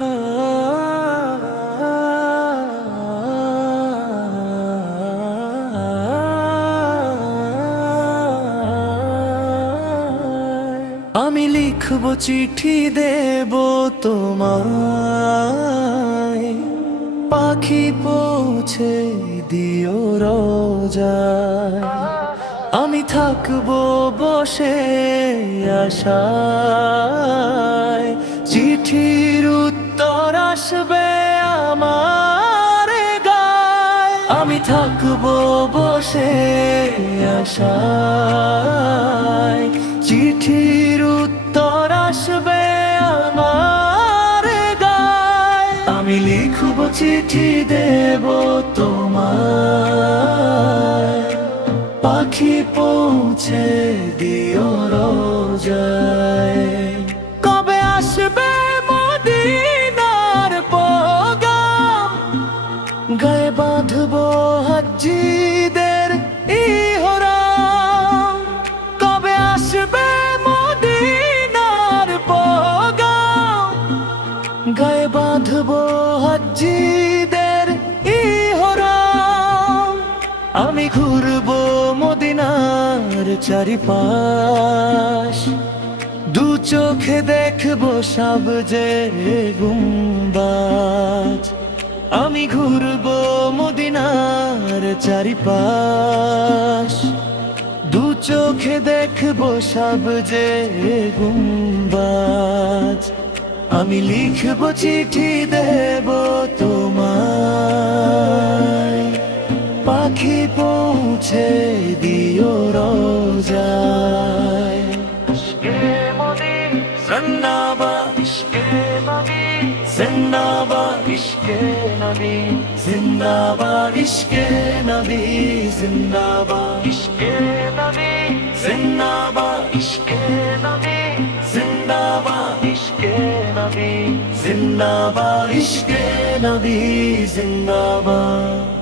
আমি লিখব চিঠি দেব তোমায়, পাখি পৌঁছে দিও রোজায়। আমি থাকবো বসে আশায়, চিঠির উত্তর আসবে আমার গায়। আমি থাকবো বসে আশায়, চিঠির উত্তর আসবে আমার গায়। আমি লিখব চিঠি দেব তোমায়, পাখি পৌঁছে দিও রোজায়। কবে আসবে মদিনার পয়গাম, গায়ে বাঁধবো হাজ্জিদের ইহরাম। কবে আসবে মদিনার পয়গাম, গায়ে বাঁধবো হাজ্জিদের ইহরাম। আমি ঘুরবো মদিনার চারিপাশ, দু চোখে দেখবো সবজে গুম্বাজ। আমি ঘুরবো মদিনার চারিপাশ, দু চোখে দেখবো সবজে গুম্বাজ। আমি লিখব চিঠি দেব তোমায়, পাখি পৌঁছে দিও রোজায়। ইশকে মদিন জিন্দাবাদ, ইশকে নবী জিন্দাবাদ, ইশকে নবী জিন্দাবাদ, ইশকে নবী জিন্দাবাদ, ইশকে নবী জিন্দাবাদ, ইশকে নবী জিন্দাবাদ, ইশকে নবী জিন্দাবাদ, ইশকে নবী জিন্দাবাদ।